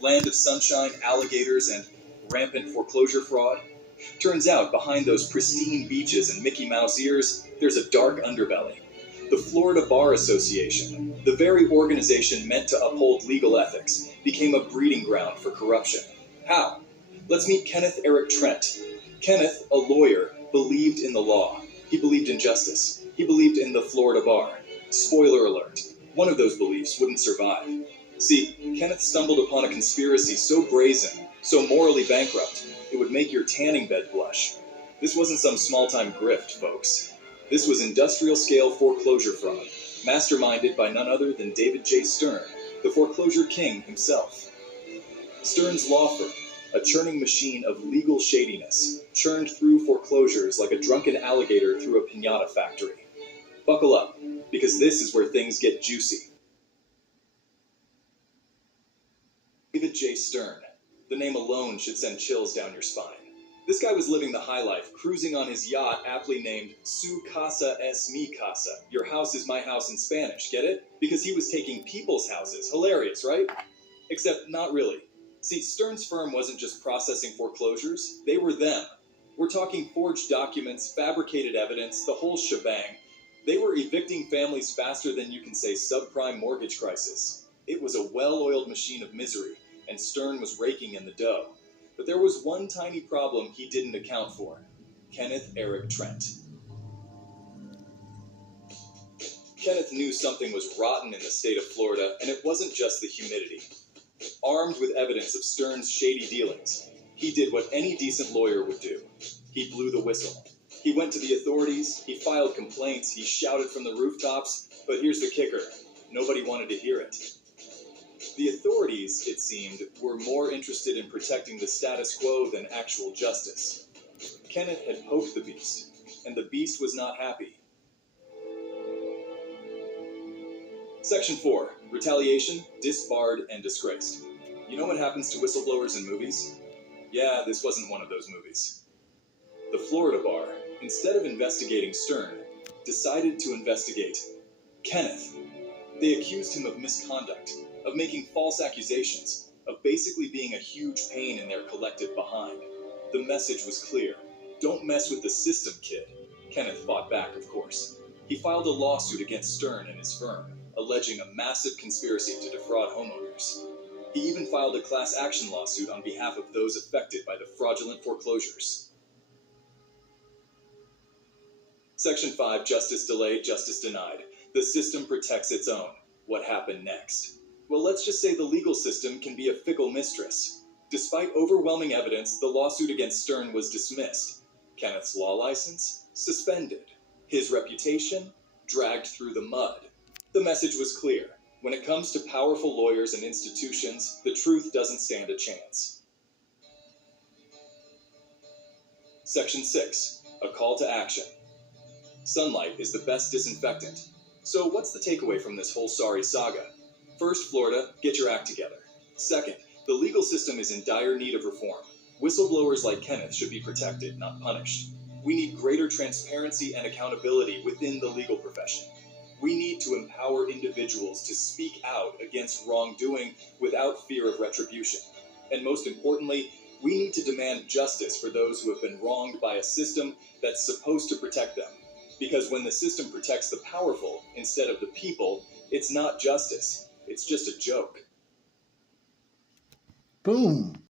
Land of sunshine, alligators, and rampant foreclosure fraud? Turns out, behind those pristine beaches and Mickey Mouse ears, there's a dark underbelly. The Florida Bar Association, the very organization meant to uphold legal ethics, became a breeding ground for corruption. How? Let's meet Kenneth Eric Trent. Kenneth, a lawyer, believed in the law. He believed in justice. He believed in the Florida Bar. Spoiler alert, one of those beliefs wouldn't survive. See, Kenneth stumbled upon a conspiracy so brazen, so morally bankrupt, it would make your tanning bed blush. This wasn't some small-time grift, folks. This was industrial-scale foreclosure fraud, masterminded by none other than David J. Stern, the foreclosure king himself. Stern's law firm, a churning machine of legal shadiness, churned through foreclosures like a drunken alligator through a piñata factory. Buckle up, because this is where things get juicy. David J. Stern. The name alone should send chills down your spine. This guy was living the high life, cruising on his yacht aptly named Su Casa es mi casa. Your house is my house in Spanish, get it? Because he was taking people's houses. Hilarious, right? Except not really. See, Stern's firm wasn't just processing foreclosures, they were them. We're talking forged documents, fabricated evidence, the whole shebang. They were evicting families faster than you can say subprime mortgage crisis. It was a well-oiled machine of misery, and Stern was raking in the dough. But there was one tiny problem he didn't account for. Kenneth Eric Trent. Kenneth knew something was rotten in the state of Florida, and it wasn't just the humidity. Armed with evidence of Stern's shady dealings, he did what any decent lawyer would do. He blew the whistle. He went to the authorities, he filed complaints, he shouted from the rooftops, but here's the kicker. Nobody wanted to hear it. The authorities, it seemed, were more interested in protecting the status quo than actual justice. Kenneth had poked the beast, and the beast was not happy. Section 4. Retaliation, disbarred, and disgraced. You know what happens to whistleblowers in movies? Yeah, this wasn't one of those movies. The Florida Bar, instead of investigating Stern, decided to investigate Kenneth. They accused him of misconduct, of making false accusations, of basically being a huge pain in their collective behind. The message was clear. Don't mess with the system, kid. Kenneth fought back, of course. He filed a lawsuit against Stern and his firm, alleging a massive conspiracy to defraud homeowners. He even filed a class action lawsuit on behalf of those affected by the fraudulent foreclosures. Section 5, Justice delayed, justice denied. The system protects its own. What happened next? Well, let's just say the legal system can be a fickle mistress. Despite overwhelming evidence, the lawsuit against Stern was dismissed. Kenneth's law license? Suspended. His reputation? Dragged through the mud. The message was clear. When it comes to powerful lawyers and institutions, the truth doesn't stand a chance. Section 6. A call to action. Sunlight is the best disinfectant. So what's the takeaway from this whole sorry saga? First, Florida, get your act together. Second, the legal system is in dire need of reform. Whistleblowers like Kenneth should be protected, not punished. We need greater transparency and accountability within the legal profession. We need to empower individuals to speak out against wrongdoing without fear of retribution. And most importantly, we need to demand justice for those who have been wronged by a system that's supposed to protect them. Because when the system protects the powerful instead of the people, it's not justice. It's just a joke. Boom.